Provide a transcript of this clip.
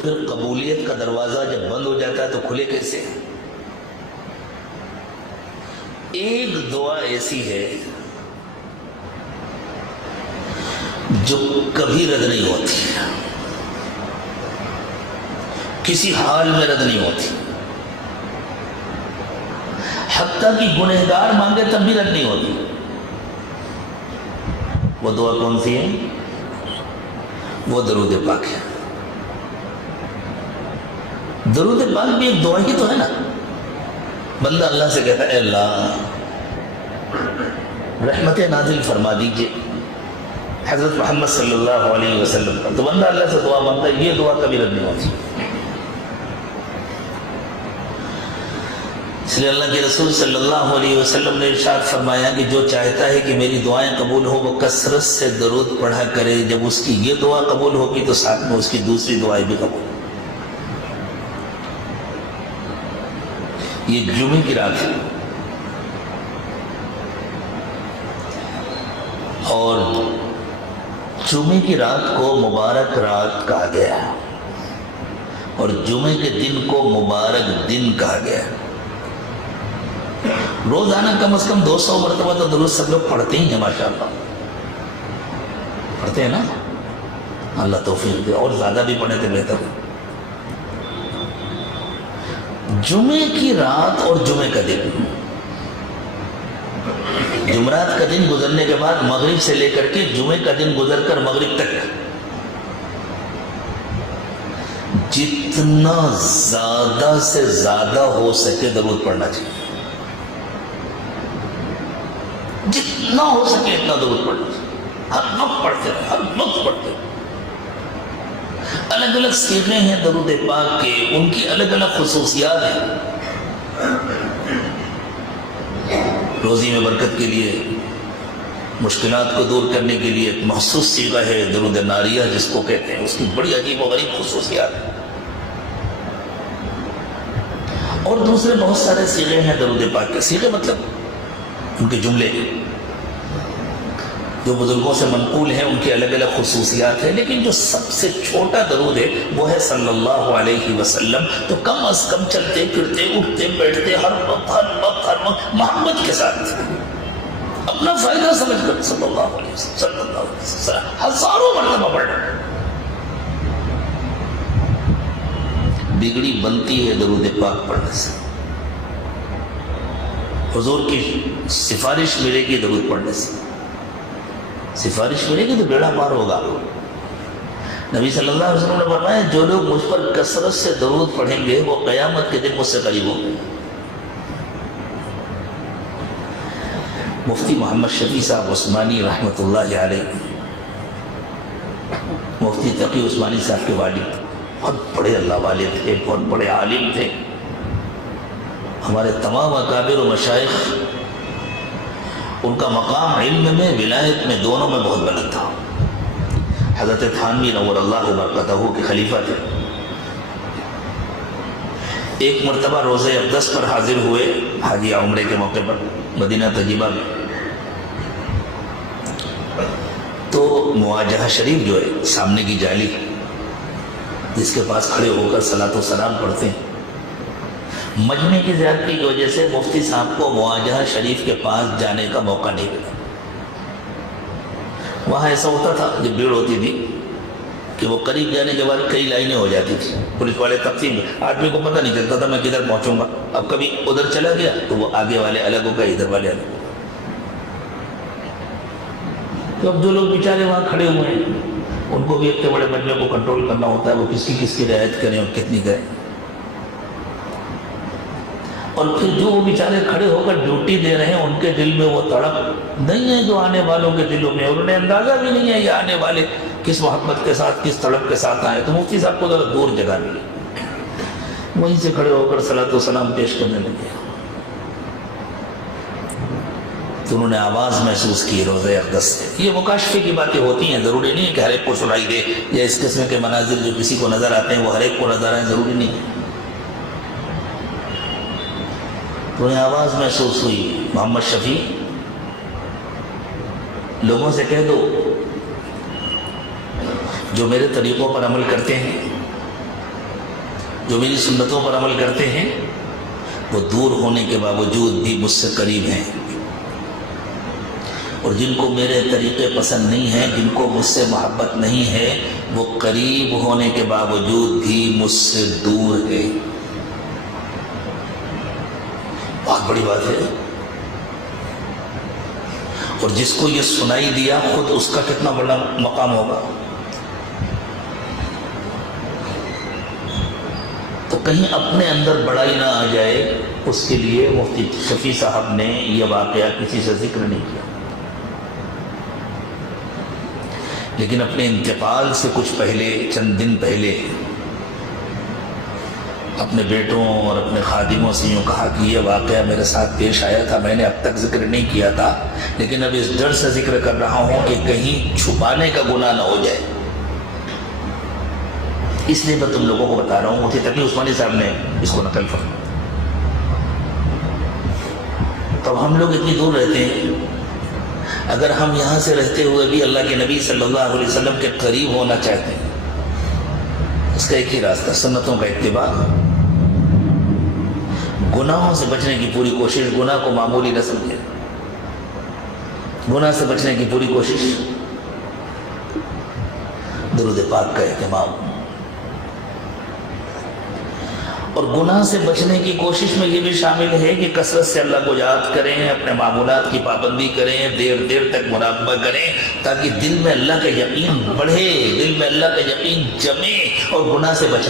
پھر قبولیت کا دروازہ جب بند ہو جاتا ہے تو کھلے کیسے؟ ایک دعا ایسی ہے جو کبھی رد نہیں ہوتی، کسی حال میں رد نہیں ہوتی، حتیٰ کہ گنہگار مانگے تب بھی رد نہیں ہوتی۔ وہ دعا کون سی ہے؟ وہ درود پاک ہے۔ درود پاک بھی ایک دعا ہی تو ہے نا۔ بندہ اللہ سے کہتا ہے اے اللہ رحمت نازل فرما دیجئے حضرت محمد صلی اللہ علیہ وسلم کا، تو بندہ اللہ سے دعا مانگتا ہے، یہ دعا کبھی رد نہیں ہوتی۔ اس لیے اللہ کے رسول صلی اللہ علیہ وسلم نے ارشاد فرمایا کہ جو چاہتا ہے کہ میری دعائیں قبول ہو وہ کثرت سے درود پڑھا کرے، جب اس کی یہ دعا قبول ہوگی تو ساتھ میں اس کی دوسری دعائیں بھی قبول۔ یہ جمعے کی رات ہے اور جمعے کی رات کو مبارک رات کہا گیا ہے اور جمعے کے دن کو مبارک دن کہا گیا ہے۔ روزانہ کم از کم 200 مرتبہ تو درود سب لوگ پڑھتے ہی ہیں، ماشاءاللہ پڑھتے ہیں نا، اللہ توفیق دے، اور زیادہ بھی پڑھے تو بہتر ہے۔ جمعے کی رات اور جمعے کا دن، جمعرات کا دن گزرنے کے بعد مغرب سے لے کر کے جمعے کا دن گزر کر مغرب تک جتنا زیادہ سے زیادہ ہو سکے درود پڑھنا چاہیے، جتنا ہو سکے اتنا درود پڑھنا چاہیے، ہر وقت پڑھتے رہے، ہر وقت پڑھتے رہے۔ الگ الگ صیغے ہیں درود پاک کے، ان کی الگ الگ خصوصیات ہیں۔ روزی میں برکت کے لیے، مشکلات کو دور کرنے کے لیے ایک مخصوص صیغہ ہے درود ناریہ جس کو کہتے ہیں، اس کی بڑی عجیب و غریب خصوصیات ہیں۔ اور دوسرے بہت سارے صیغے ہیں درود پاک کے، صیغے مطلب ان کے جملے جو بزرگوں سے منقول ہیں، ان کی الگ الگ خصوصیات ہیں، لیکن جو سب سے چھوٹا درود ہے وہ ہے صلی اللہ علیہ وسلم۔ تو کم از کم چلتے پھرتے اٹھتے بیٹھتے ہر وقت محبت کے ساتھ اپنا فائدہ سمجھ کر صلی اللہ علیہ وسلم ہزاروں مرتبہ پڑھنا۔ بگڑی بنتی ہے درود پاک پڑھنے سے، حضور کی سفارش ملے گی درود پڑھنے سے، سفارش ملے گی تو بیڑا پار ہوگا۔ نبی صلی اللہ علیہ وسلم نے فرمایا جو لوگ مجھ پر کثرت سے درود پڑھیں گے وہ قیامت کے دن مجھ سے قریب ہوں گے۔ مفتی محمد شفیع صاحب عثمانی رحمۃ اللہ علیہ، مفتی تقی عثمانی صاحب کے والد، بہت بڑے اللہ والے تھے، بہت بڑے عالم تھے۔ ہمارے تمام اکابر و مشائخ، ان کا مقام علم میں ولایت میں دونوں میں بہت بلند تھا۔ حضرت تھانوی نور اللہ برکتہ کے خلیفہ تھے۔ ایک مرتبہ روزہ اقدس پر حاضر ہوئے حاجیہ عمرے کے موقع پر مدینہ طیبہ میں، تو مواجہہ شریف جو ہے سامنے کی جالی جس کے پاس کھڑے ہو کر صلاۃ و سلام پڑھتے ہیں، مجمع کی زیادتی کی وجہ سے مفتی صاحب کو مواجہہ شریف کے پاس جانے کا موقع نہیں ملا۔ وہاں ایسا ہوتا تھا جب بھیڑ ہوتی تھی کہ وہ قریب جانے کے بعد کئی لائنیں ہو جاتی تھی، پولیس والے تقسیم، آدمی کو پتہ نہیں چلتا تھا میں کدھر پہنچوں گا۔ اب کبھی ادھر چلا گیا تو وہ آگے والے الگ ہو گئے، ادھر والے الگ۔ تو اب جو لوگ بیچارے وہاں کھڑے ہوئے ہیں ان کو بھی اتنے بڑے مجمع کو کنٹرول کرنا ہوتا ہے، وہ کس کی رعایت کریں اور کتنی کریں۔ اور پھر جو وہ بیچارے کھڑے ہو کر ڈیوٹی دے رہے ہیں ان کے دل میں وہ تڑپ نہیں ہے جو آنے والوں کے دلوں میں، انہوں نے اندازہ بھی نہیں ہے یہ آنے والے کس محبت کے ساتھ کس تڑپ کے ساتھ آئے۔ تو مفتی صاحب کو ذرا دور جگہ ملی، وہیں سے کھڑے ہو کر صلاۃ و سلام پیش کرنے لگے۔ تو انہوں نے آواز محسوس کی روزہ اقدس سے۔ یہ مکاشفے کی باتیں ہوتی ہیں، ضروری نہیں ہے کہ ہر ایک کو سنائی دے، یا اس قسم کے مناظر جو کسی کو نظر آتے ہیں وہ ہر ایک کو نظر آئیں، ضروری نہیں ہے۔ تو انہیں آواز محسوس ہوئی، محمد شفیع لوگوں سے کہہ دو جو میرے طریقوں پر عمل کرتے ہیں جو میری سنتوں پر عمل کرتے ہیں وہ دور ہونے کے باوجود بھی مجھ سے قریب ہیں، اور جن کو میرے طریقے پسند نہیں ہیں، جن کو مجھ سے محبت نہیں ہے، وہ قریب ہونے کے باوجود بھی مجھ سے دور ہے۔ بہت بڑی بات ہے، اور جس کو یہ سنائی دیا خود اس کا کتنا بڑا مقام ہوگا۔ تو کہیں اپنے اندر بڑائی نہ آ جائے، اس کے لیے مفتی شفیع صاحب نے یہ واقعہ کسی سے ذکر نہیں کیا، لیکن اپنے انتقال سے کچھ پہلے، چند دن پہلے، اپنے بیٹوں اور اپنے خادموں سے یوں کہا کہ یہ واقعہ میرے ساتھ پیش آیا تھا، میں نے اب تک ذکر نہیں کیا تھا، لیکن اب اس ڈر سے ذکر کر رہا ہوں کہ کہیں چھپانے کا گناہ نہ ہو جائے، اس لیے میں تم لوگوں کو بتا رہا ہوں۔ مفتی تقی عثمانی صاحب نے اس کو نقل فرمایا۔ تو اب ہم لوگ اتنی دور رہتے ہیں، اگر ہم یہاں سے رہتے ہوئے بھی اللہ کے نبی صلی اللہ علیہ وسلم کے قریب ہونا چاہتے ہیں، اس کا ایک ہی راستہ، سنتوں کا اتباع، گناہوں سے بچنے کی پوری کوشش، گناہ کو معمولی نہ سمجھے، گناہ سے بچنے کی پوری کوشش، درود پاک کا اہتمام، اور گناہ سے بچنے کی کوشش میں یہ بھی شامل ہے کہ کثرت سے اللہ کو یاد کریں، اپنے معمولات کی پابندی کریں، دیر دیر تک مراقبہ کریں، تاکہ دل میں اللہ کا یقین بڑھے، دل میں اللہ کا یقین جمے، اور گناہ سے بچنے